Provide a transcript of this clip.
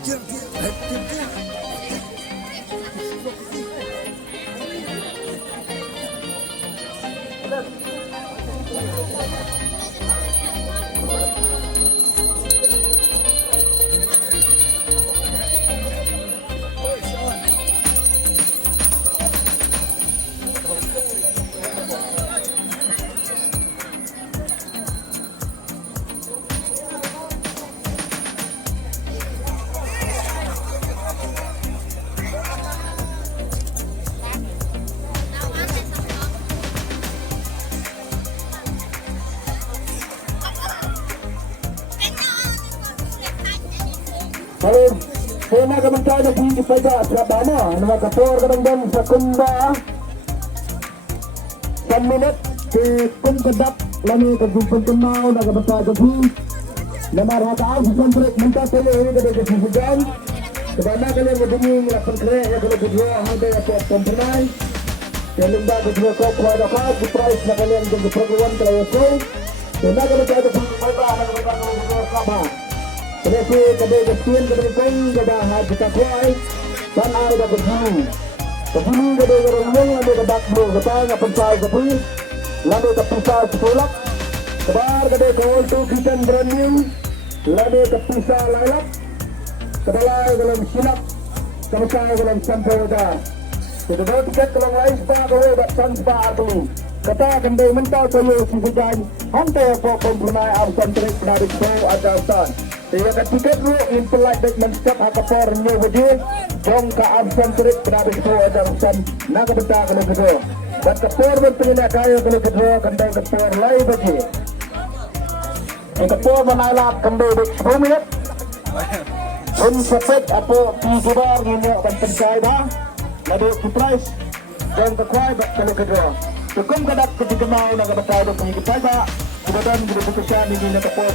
Kalau saya akan mencari di pajak Surabaya, nama kapor kadang sa kumba, 10 minit di kumkedap lami kejumpun tunau naga bertaja di nama rata au kontrak minta tele ini dari kejumpun sebana kalian berdiri melakukan kerja ya kalau kedua ada yang kompromi dan lembaga kedua kau kepada kau di price nak kalian jadi perguruan kalau itu dan naga bertaja di mereka naga bertaja di kaba. Terus kedai kecil kedai peng kedai hati kakuai dan ada berburu kedai gerung ada kedak bro ketanya pencai kepi lalu kepisah sepulak kebar kedai kol tu kitchen brand new lalu kepisah lailak kedai dalam silap kepisah dalam sampai dah kedai tiket dalam lain spa kedai dan spa tu kata kedai mental kayu sifujan hantar for kompromi absen trik dari pro ajasan. Ia ketika dulu impelai dan menstop akapor new video jong ka absen trik dari pro ajasan nak betah kalau kedua dan kapor berpindah kaya kalau kedua kendai kapor lain bagi kapor menailak kendai 10 minit pun sepet apa pikibar nginyak dan pencai dah lalu surprise dan kekuai kalau kedua cukup kedak ketika mau nak betah dan pengikut saja kemudian berputusan ini nak kapor